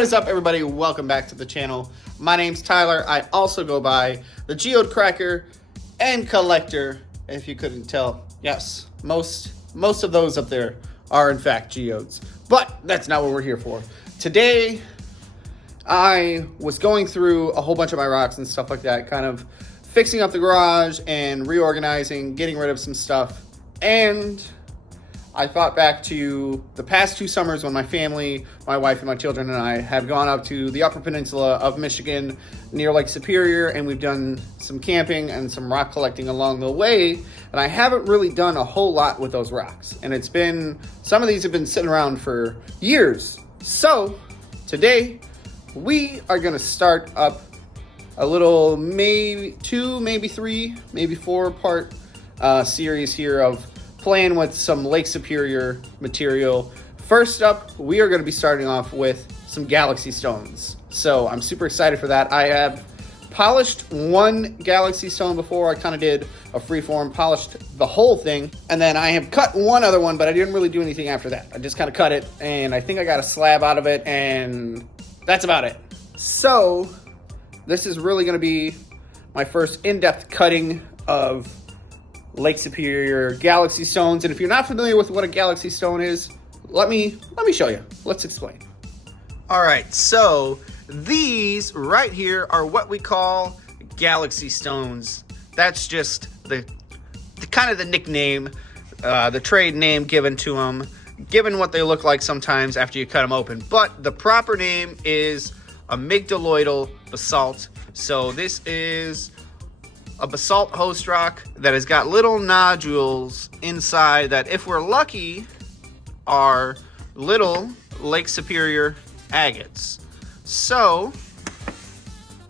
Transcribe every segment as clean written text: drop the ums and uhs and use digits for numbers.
What is up, everybody? Welcome back to the channel. My name's Tyler. I also go by the Geode Cracker and Collector, if you couldn't tell. Yes, most of those up there are in fact geodes, but that's not what we're here for. Today, I was going through a whole bunch of my rocks and stuff like that, kind of fixing up the garage and reorganizing, getting rid of some stuff, and I thought back to the past 2 summers when my family, my wife and my children and I have gone up to the Upper Peninsula of Michigan near Lake Superior, and we've done some camping and some rock collecting along the way, and I haven't really done a whole lot with those rocks, and it's been, some of these have been sitting around for years. So today we are going to start up a little maybe 2, maybe 3, maybe 4 part series here of playing with some Lake Superior material. First up, we are going to be starting off with some galaxy stones. So I'm super excited for that. I have polished one galaxy stone before. I kind of did a freeform, polished the whole thing, and then I have cut one other one, but I didn't really do anything after that. I just kind of cut it, and I think I got a slab out of it, and that's about it. So this is really going to be my first in-depth cutting of Lake Superior galaxy stones. And if you're not familiar with what a galaxy stone is, let me show you. Let's explain. All right, so these right here are what we call galaxy stones. That's just the kind of the nickname, the trade name given to them, given what they look like sometimes after you cut them open. But the proper name is amygdaloidal basalt. So this is a basalt host rock that has got little nodules inside that, if we're lucky, are little Lake Superior agates. So,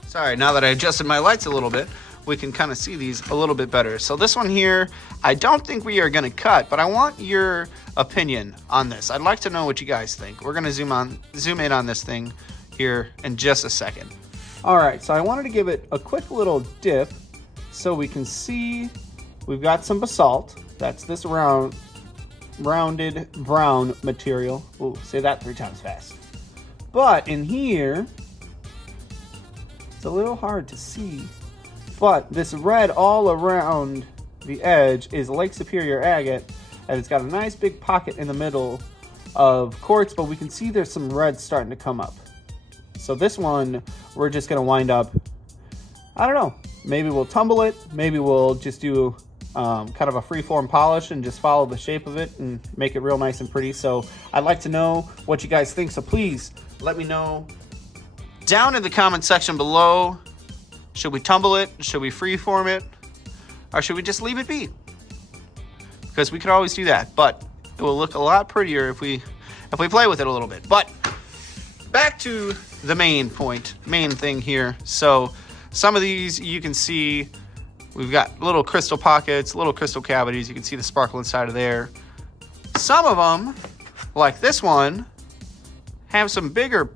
sorry, now that I adjusted my lights a little bit, we can kind of see these a little bit better. So this one here, I don't think we are going to cut, but I want your opinion on this. I'd like to know what you guys think. We're going to zoom in on this thing here in just a second. All right, so I wanted to give it a quick little dip so we can see we've got some basalt. That's this rounded brown material. Ooh, say that 3 times fast. But in here, it's a little hard to see, but this red all around the edge is Lake Superior agate, and it's got a nice big pocket in the middle of quartz, but we can see there's some red starting to come up. So this one, we're just gonna wind up, I don't know, maybe we'll tumble it, maybe we'll just do kind of a free-form polish and just follow the shape of it and make it real nice and pretty. So I'd like to know what you guys think, so please let me know down in the comment section below. Should we tumble it? Should we free-form it? Or should we just leave it be? Because we could always do that, but it will look a lot prettier if we play with it a little bit. But back to the main thing here. So some of these you can see we've got little crystal pockets, little crystal cavities. You can see the sparkle inside of there. Some of them, like this one, have some bigger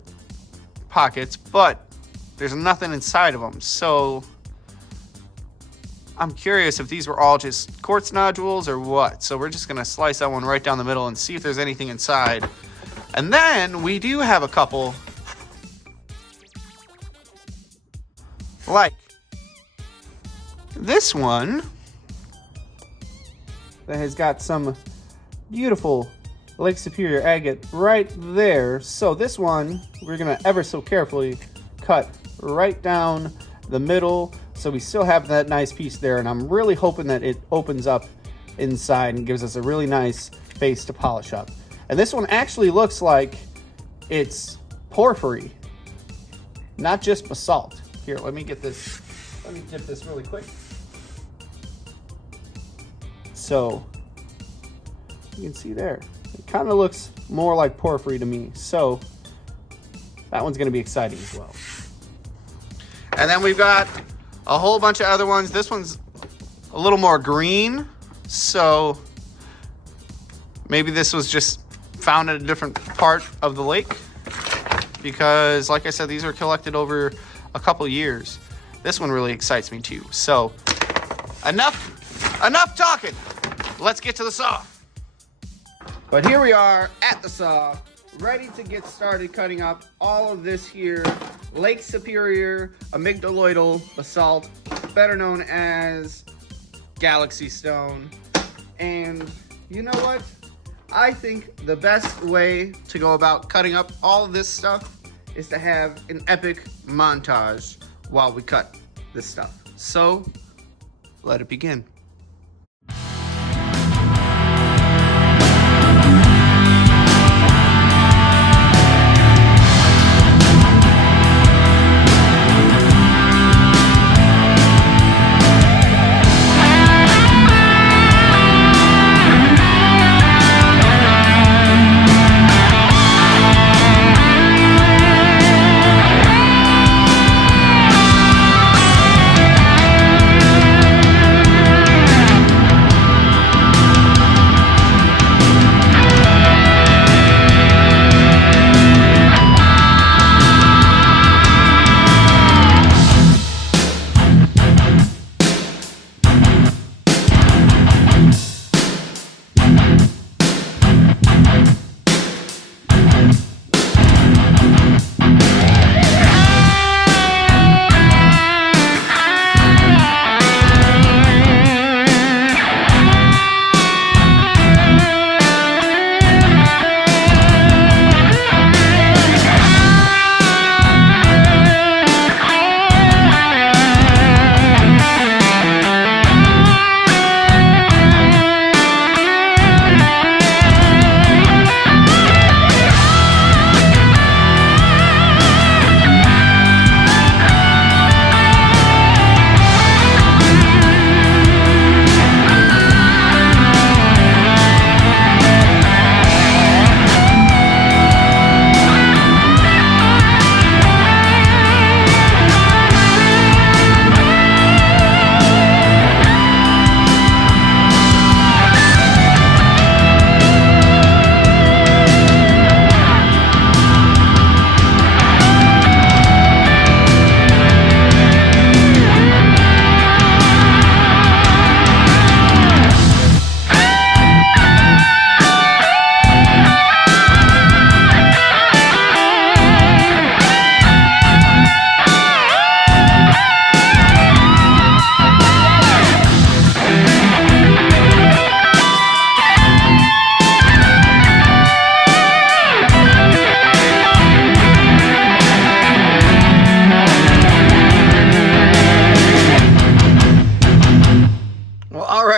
pockets, but there's nothing inside of them. So I'm curious if these were all just quartz nodules or what. So we're just gonna slice that one right down the middle and see if there's anything inside. And then we do have a couple, like this one that has got some beautiful Lake Superior agate right there. So this one we're gonna ever so carefully cut right down the middle, so we still have that nice piece there, and I'm really hoping that it opens up inside and gives us a really nice face to polish up. And this one actually looks like it's porphyry, not just basalt. Here, let me dip this really quick. So you can see there, it kind of looks more like porphyry to me. So that one's going to be exciting as well. And then we've got a whole bunch of other ones. This one's a little more green, so maybe this was just found in a different part of the lake, because like I said, these are collected over a couple years. This one really excites me too. So enough talking. Let's get to the saw. But here we are at the saw, ready to get started cutting up all of this here Lake Superior amygdaloidal basalt, better known as Galaxy Stone. And you know what? I think the best way to go about cutting up all of this stuff is to have an epic montage while we cut this stuff. So, let it begin.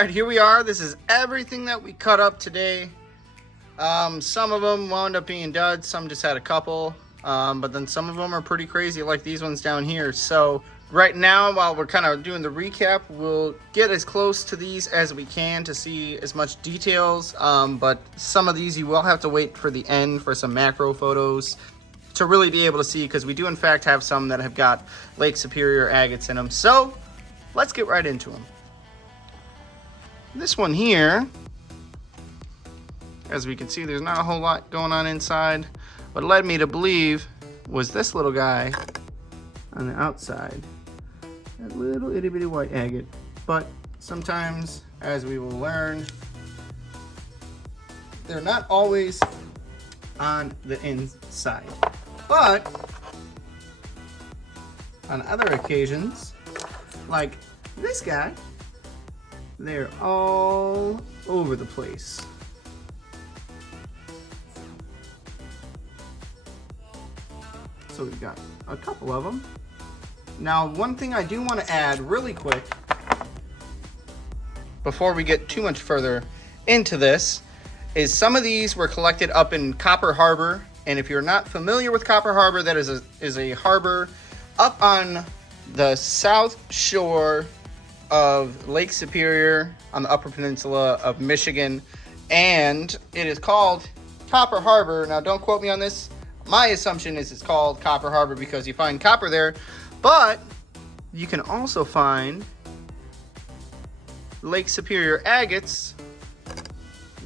Here we are. This is everything that we cut up today. Some of them wound up being duds, some just had a couple, but then some of them are pretty crazy, like these ones down here. So right now, while we're kind of doing the recap, we'll get as close to these as we can to see as much details, but some of these you will have to wait for the end for some macro photos to really be able to see, because we do in fact have some that have got Lake Superior agates in them. So let's get right into them. This one here, as we can see, there's not a whole lot going on inside. What led me to believe was this little guy on the outside, that little itty bitty white agate. But sometimes, as we will learn, they're not always on the inside. But on other occasions, like this guy, they're all over the place. So we've got a couple of them. Now, one thing I do want to add really quick before we get too much further into this is some of these were collected up in Copper Harbor. And if you're not familiar with Copper Harbor, that is a harbor up on the south shore of Lake Superior on the Upper Peninsula of Michigan, and it is called Copper Harbor. Now, don't quote me on this. My assumption is it's called Copper Harbor because you find copper there, but you can also find Lake Superior agates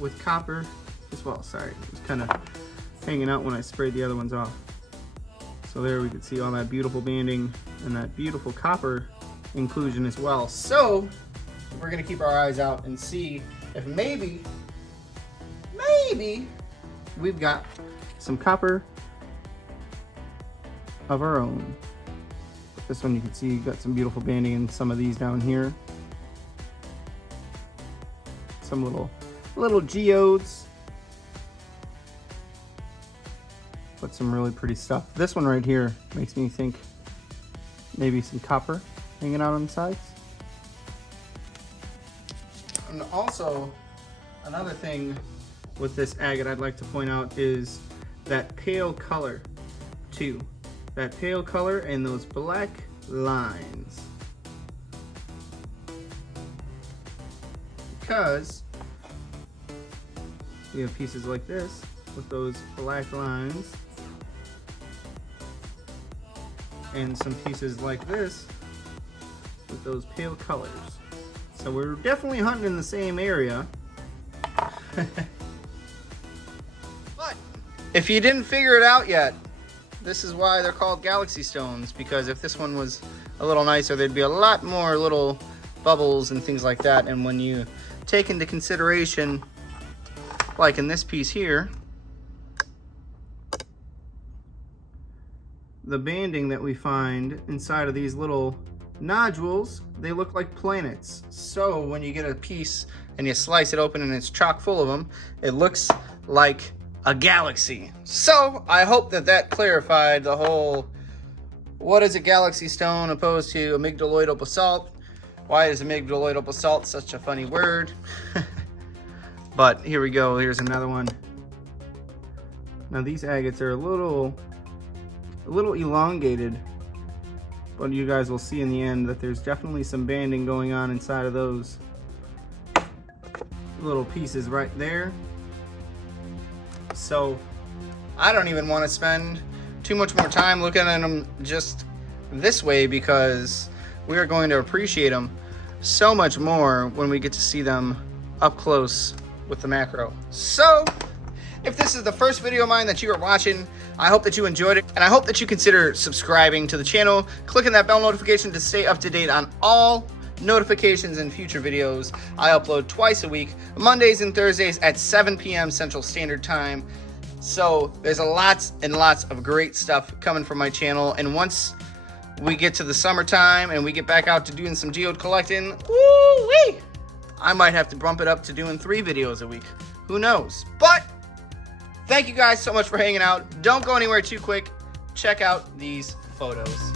with copper as well. Sorry, it was kind of hanging out when I sprayed the other ones off. So there we can see all that beautiful banding and that beautiful copper inclusion as well. So we're gonna keep our eyes out and see if maybe we've got some copper of our own. This one you can see you got some beautiful banding in some of these down here. Some little geodes. But some really pretty stuff. This one right here makes me think maybe some copper hanging out on the sides. And also, another thing with this agate I'd like to point out is that pale color too. That pale color and those black lines. Because we have pieces like this with those black lines, and some pieces like this with those pale colors. So we're definitely hunting in the same area. But if you didn't figure it out yet, this is why they're called galaxy stones, because if this one was a little nicer, there'd be a lot more little bubbles and things like that. And when you take into consideration, like in this piece here, the banding that we find inside of these little nodules, they look like planets. So when you get a piece and you slice it open and it's chock full of them, it looks like a galaxy. So I hope that clarified the whole, what is a galaxy stone opposed to amygdaloidal basalt? Why is amygdaloidal basalt such a funny word? But here we go, here's another one. Now these agates are a little elongated, but you guys will see in the end that there's definitely some banding going on inside of those little pieces right there. So I don't even want to spend too much more time looking at them just this way, because we are going to appreciate them so much more when we get to see them up close with the macro. So if this is the first video of mine that you are watching, I hope that you enjoyed it, and I hope that you consider subscribing to the channel, clicking that bell notification to stay up to date on all notifications and future videos. I upload twice a week, Mondays and Thursdays at 7 p.m. Central Standard Time. So there's lots and lots of great stuff coming from my channel, and once we get to the summertime and we get back out to doing some geode collecting, woo-wee, I might have to bump it up to doing 3 videos a week. Who knows? But thank you guys so much for hanging out. Don't go anywhere too quick. Check out these photos.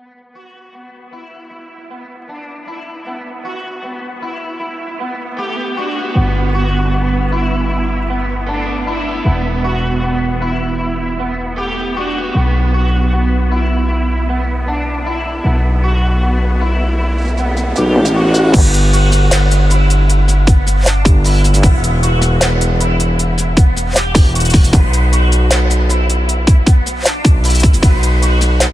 you.